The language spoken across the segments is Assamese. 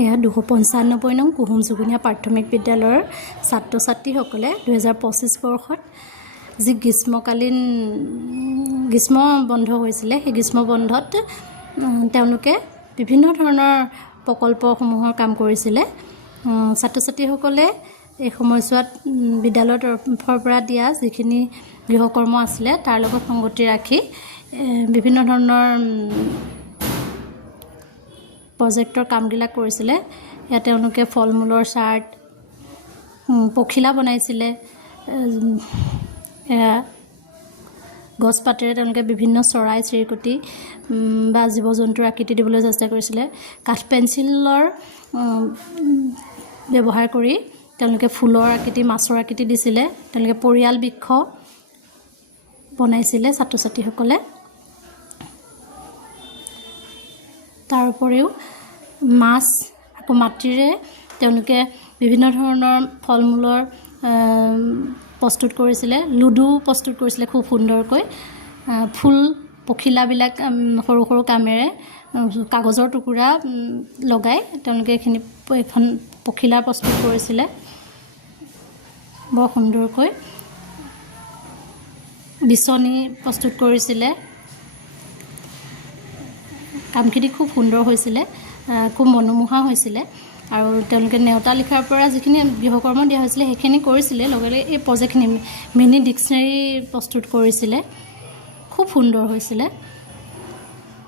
এয়া 295 নং কুহুম চুগুনীয়া প্ৰাথমিক বিদ্যালয়ৰ ছাত্ৰ ছাত্ৰীসকলে 2025 বৰ্ষত যি গ্ৰীষ্ম বন্ধ হৈছিলে সেই গ্ৰীষ্ম বন্ধত তেওঁলোকে বিভিন্ন ধৰণৰ প্ৰকল্পসমূহৰ কাম কৰিছিলে। ছাত্ৰ ছাত্ৰীসকলে এই সময়ছোৱাত বিদ্যালয়ৰ তৰফৰ পৰা দিয়া যিখিনি গৃহকৰ্ম আছিলে তাৰ লগত সংগতি ৰাখি বিভিন্ন ধৰণৰ প্ৰজেক্টৰ কামবিলাক কৰিছিলে। ইয়াত তেওঁলোকে ফল মূলৰ চাৰ্ট, পখিলা বনাইছিলে, গছ পাতেৰে তেওঁলোকে বিভিন্ন চৰাই চিৰিকটি বা জীৱ জন্তুৰ আকৃতি দিবলৈ চেষ্টা কৰিছিলে। কাঠ পেঞ্চিলৰ ব্যৱহাৰ কৰি তেওঁলোকে ফুলৰ আকৃতি, মাছৰ আকৃতি দিছিলে। তেওঁলোকে পৰিয়াল বৃক্ষ বনাইছিলে ছাত্ৰ ছাত্ৰীসকলে। তাৰ উপৰিও মাছ আকৌ মাটিৰে তেওঁলোকে বিভিন্ন ধৰণৰ ফল মূলৰ প্ৰস্তুত কৰিছিলে। লুডু প্ৰস্তুত কৰিছিলে খুব সুন্দৰকৈ। ফুল পখিলাবিলাক সৰু সৰু কামেৰে কাগজৰ টুকুৰা লগাই তেওঁলোকে এখন পখিলা প্ৰস্তুত কৰিছিলে বৰ সুন্দৰকৈ। বিচনী প্ৰস্তুত কৰিছিলে। কামখিনি খুব সুন্দৰ হৈছিলে, খুব মনোমোহা হৈছিলে। আৰু তেওঁলোকে নেওতা লিখাৰ পৰা যিখিনি গৃহকৰ্ম দিয়া হৈছিলে সেইখিনি কৰিছিলে। লগতে এই প্ৰজেক্টখিনি মিনি ডিক্সনেৰী প্ৰস্তুত কৰিছিলে, খুব সুন্দৰ হৈছিলে।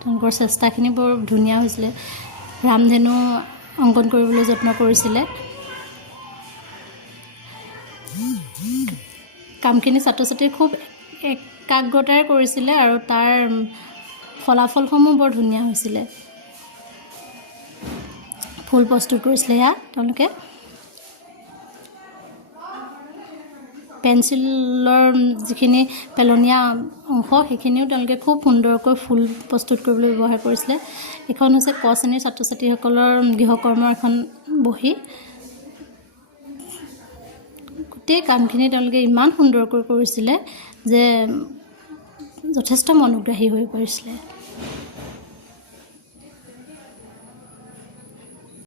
তেওঁলোকৰ চেষ্টাখিনি বৰ ধুনীয়া হৈছিলে। ৰামধেনু অংকন কৰিবলৈ যত্ন কৰিছিলে। কামখিনি ছাত্ৰ ছাত্ৰীয়ে খুব একাগ্ৰতাৰে কৰিছিলে আৰু তাৰ ফলাফলসমূহ বৰ ধুনীয়া হৈছিলে। ফুল প্ৰস্তুত কৰিছিলে এয়া তেওঁলোকে। পেঞ্চিলৰ যিখিনি পেলনীয়া অংশ সেইখিনিও তেওঁলোকে খুব সুন্দৰকৈ ফুল প্ৰস্তুত কৰিবলৈ ব্যৱহাৰ কৰিছিলে। এইখন হৈছে ক শ্ৰেণীৰ ছাত্ৰ ছাত্ৰীসকলৰ গৃহকৰ্মৰ এখন বহী। গোটেই কামখিনি তেওঁলোকে ইমান সুন্দৰকৈ কৰিছিলে যে যথেষ্ট মনোগ্ৰাহী হৈ পৰিছিলে।